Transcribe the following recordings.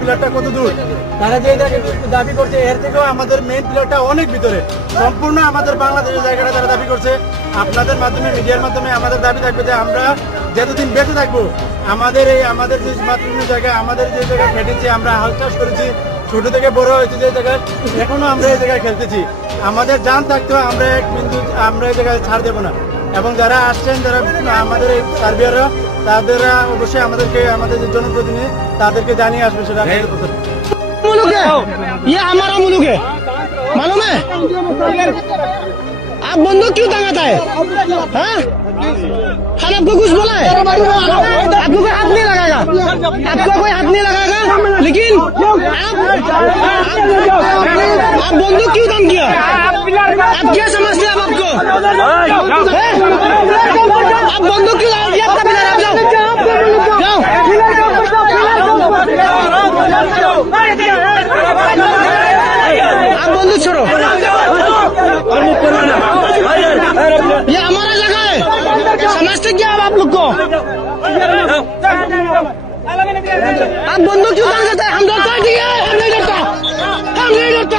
পিলারটা কত দূর তারা যে দাবি করছে এর থেকেও আমাদের মেইন পিলারটা অনেক ভিতরে সম্পূর্ণ আমাদের বাংলাদেশের জায়গাটা তারা দাবি করছে। আপনাদের মাধ্যমে মিডিয়ার মাধ্যমে আমাদের দাবি থাকবে যে আমরা যতদিন বেঁচে থাকবো আমাদের যে মাতৃভূমি জায়গা আমাদের যে জায়গায় খেটেছি আমরা হাল চাষ করেছি ছোট থেকে বড় হয়েছে যে জায়গায় এখনো আমরা এই জায়গায় খেলতেছি আমাদের জান থাকতেও আমরা এই জায়গায় ছাড় দেবো না। এবং যারা আসছেন যারা আমাদের এই সার্বিয়াররা তাদেররা অবশ্যই আমাদের যে জনপ্রতিনিধি তাদেরকে জানিয়ে আসবে সেটা ये हमारा मुल्क है मालूम है। आप बंदूक क्यों टांगाता है? हम आपको कुछ बोला है? आपको कोई हाथ नहीं लगाएगा, आपको कोई हाथ नहीं लगाएगा, लेकिन आप बंदूक क्यों काम किया? आप क्या समझते हैं? आपको आप बंदूक क्यों लगाएंगे? आपका पिलर आप जाओ जाओ आप बंदूक छोड़ो। ये हमारा जगह है, समझते क्या आप लोग को? आप बंदूक क्यों काम करते हैं? हम डरता है, ठीक है, हम नहीं डरता।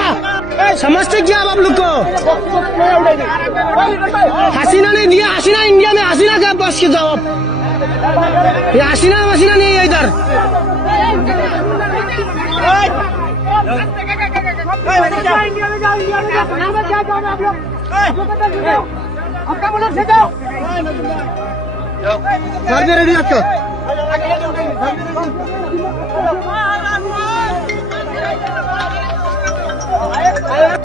समझते क्या आप लोग को? हसीना नहीं दिया, हसीना इंडिया में हसीना क्या बस के जाओ आप। ये हसीना नहीं है इधर। आपका मुल्क से जाओ रेडी आपका